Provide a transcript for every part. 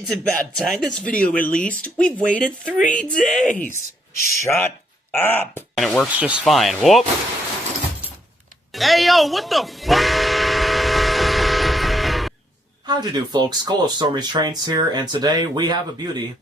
It's about time this video released. We've waited 3 days. Shut up. And it works just fine. Whoop. Hey, yo, what the fuck? How'd you do, folks? Cole of Stormy's Trains here, and today we have a beauty.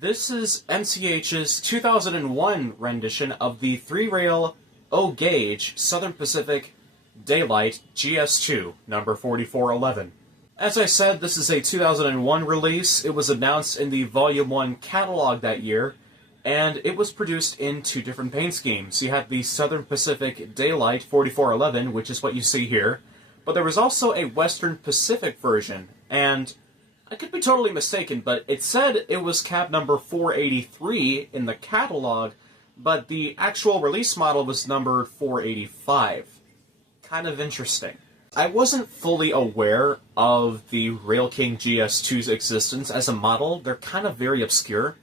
This is MTH's 2001 rendition of the 3-rail O-gauge Southern Pacific Daylight GS-2, number 4411. As I said, this is a 2001 release. It was announced in the Volume 1 catalog that year, and it was produced in 2 different paint schemes. You had the Southern Pacific Daylight 4411, which is what you see here, but there was also a Western Pacific version, and I could be totally mistaken, but it said it was cab number 483 in the catalog, but the actual release model was numbered 485. Kind of interesting. I wasn't fully aware of the Railking GS-2's existence as a model. They're kind of very obscure.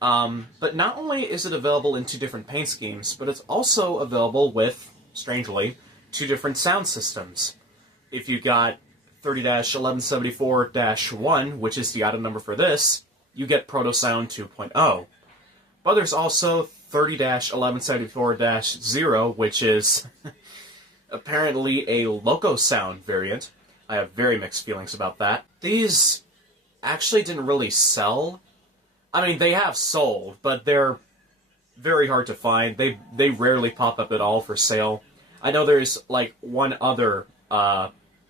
But not only is it available in 2 different paint schemes, but it's also available with, strangely, 2 different sound systems. If you got 30-1174-1, which is the item number for this, you get Proto Sound 2.0. But there's also 30-1174-0, which is apparently a Loco Sound variant. I have very mixed feelings about that. These actually didn't really sell. I mean, they have sold, but they're very hard to find. They rarely pop up at all for sale. I know there's, like, one other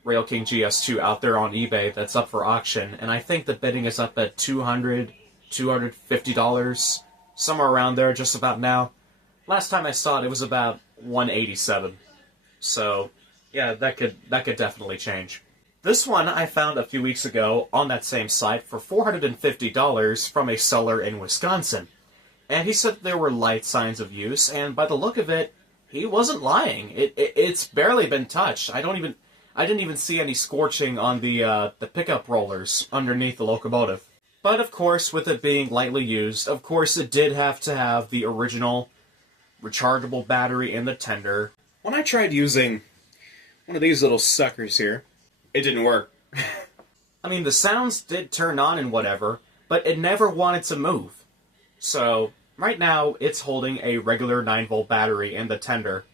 Railking GS2 out there on eBay that's up for auction, and I think the bidding is up at $200, $250, somewhere around there just about now. Last time I saw it, it was about $187. So, yeah, that could definitely change. This one I found a few weeks ago on that same site for $450 from a seller in Wisconsin. And he said there were light signs of use, and by the look of it, he wasn't lying. It's barely been touched. I didn't even see any scorching on the pickup rollers underneath the locomotive. But of course, with it being lightly used, of course it did have to have the original rechargeable battery in the tender. When I tried using one of these little suckers here, it didn't work. I mean, the sounds did turn on and whatever, but it never wanted to move. So, right now, it's holding a regular 9-volt battery in the tender.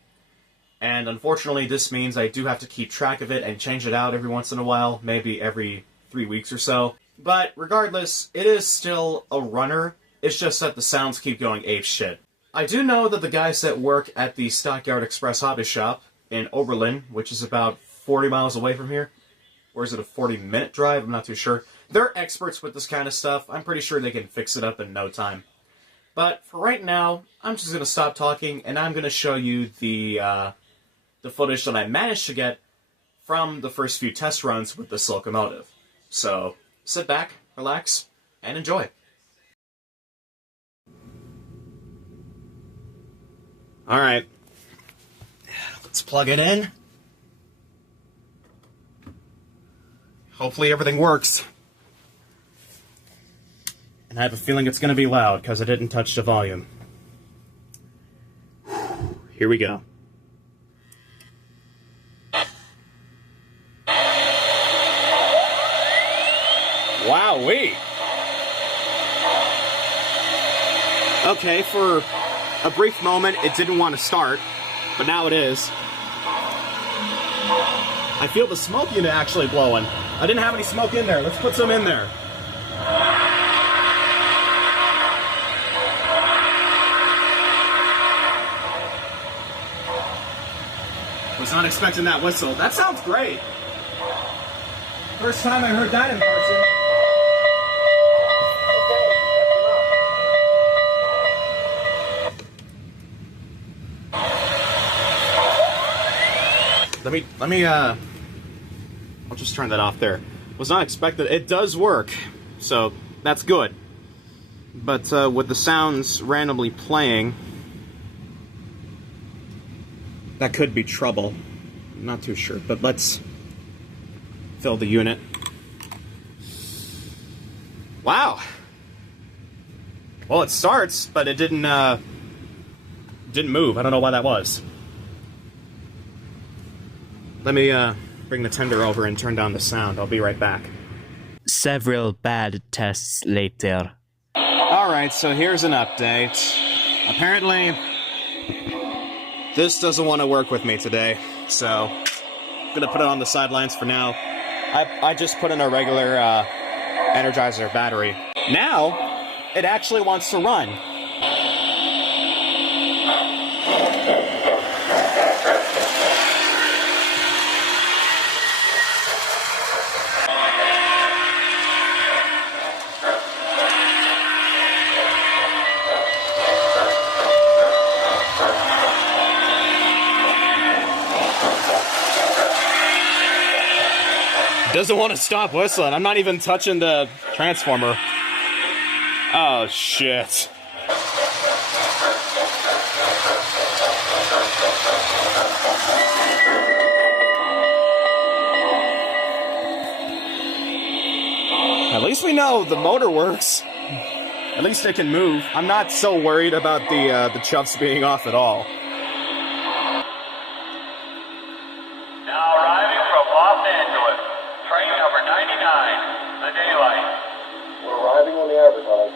And unfortunately, this means I do have to keep track of it and change it out every once in a while, maybe every 3 weeks or so. But regardless, it is still a runner. It's just that the sounds keep going apeshit. I do know that the guys that work at the Stockyard Express Hobby Shop in Oberlin, which is about 40 miles away from here, or is it a 40-minute drive? I'm not too sure. They're experts with this kind of stuff. I'm pretty sure they can fix it up in no time. But for right now, I'm just going to stop talking, and I'm going to show you the footage that I managed to get from the first few test runs with this locomotive. So, sit back, relax, and enjoy. Alright, let's plug it in. Hopefully everything works. And I have a feeling it's going to be loud because I didn't touch the volume. Here we go. Wowee! Okay, for a brief moment, it didn't want to start, but now it is. I feel the smoke unit actually blowing. I didn't have any smoke in there. Let's put some in there. Was not expecting that whistle. That sounds great. First time I heard that in person. Let me, I'll just turn that off there. Was not expected. It does work, so that's good. But with the sounds randomly playing, that could be trouble. I'm not too sure, but let's fill the unit. Wow. Well, it starts, but it didn't move. I don't know why that was. Let me bring the tender over and turn down the sound. I'll be right back. several bad tests later. Alright, so here's an update. Apparently, this doesn't want to work with me today, so I'm gonna put it on the sidelines for now. I just put in a regular Energizer battery. Now, it actually wants to run. Doesn't want to stop whistling. I'm not even touching the transformer. Oh, shit. At least we know the motor works. At least it can move. I'm not so worried about the chuffs being off at all. Now arriving from Los Angeles, train number 99, the Daylight. We're arriving on the advertise.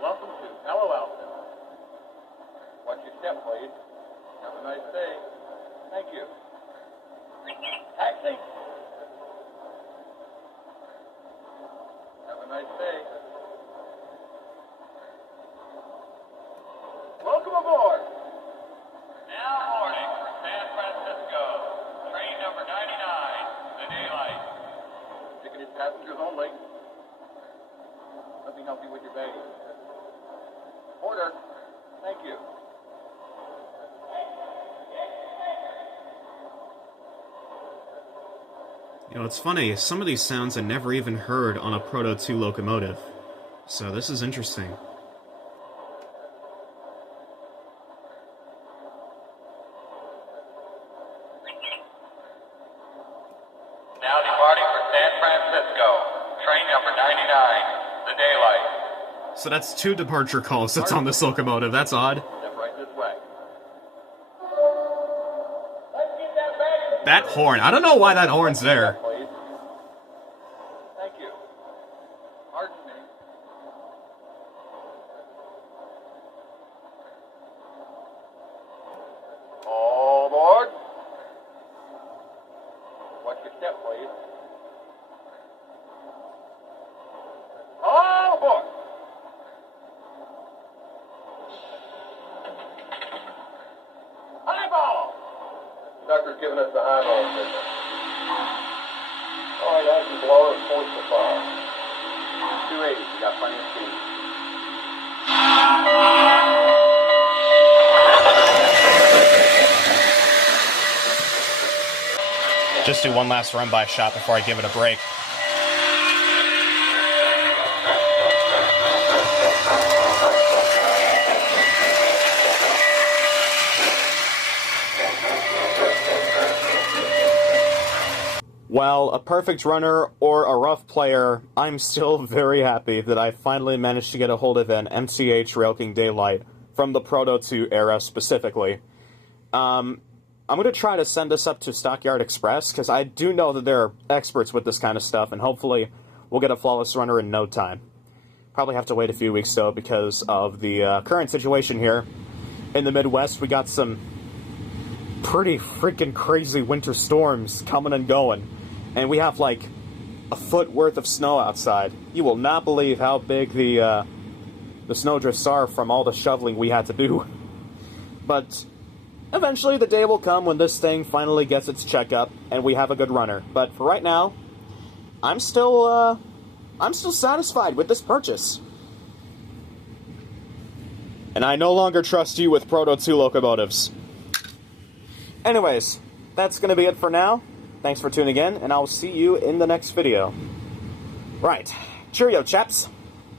Welcome to LOL. Watch your step, please. Have a nice day. Thank you. Taxi. Have a nice day. Welcome aboard. Now boarding for San Francisco. Train number 99, the Daylight. Ticketed passengers only. Let me help you with your baggage. Order. Thank you. You know, it's funny, some of these sounds I never even heard on a Proto 2 locomotive. So this is interesting. Now departing for San Francisco. Train number 99, the Daylight. So that's 2 departure calls that's on this locomotive. That's odd. Step right this way. That horn. I don't know why that horn's there. Please. Thank you. Pardon me. All aboard. Watch your step, please. All aboard. Highball. Conductor's giving us the highball signal. All right, action blower and force the fire. 280, we got plenty of speed. Just do one last run-by shot before I give it a break. Well, a perfect runner or a rough player, I'm still very happy that I finally managed to get a hold of an MTH Railking Daylight from the Proto 2 era specifically. I'm going to try to send this up to Stockyard Express, because I do know that they're experts with this kind of stuff, and hopefully we'll get a flawless runner in no time. Probably have to wait a few weeks, though, because of the current situation here. In the Midwest, we got some pretty freaking crazy winter storms coming and going. And we have, like, a foot worth of snow outside. You will not believe how big the snowdrifts are from all the shoveling we had to do. But eventually the day will come when this thing finally gets its checkup and we have a good runner. But for right now, I'm still satisfied with this purchase. And I no longer trust you with Proto 2 locomotives. Anyways, that's going to be it for now. Thanks for tuning in, and I'll see you in the next video. Right. Cheerio, chaps.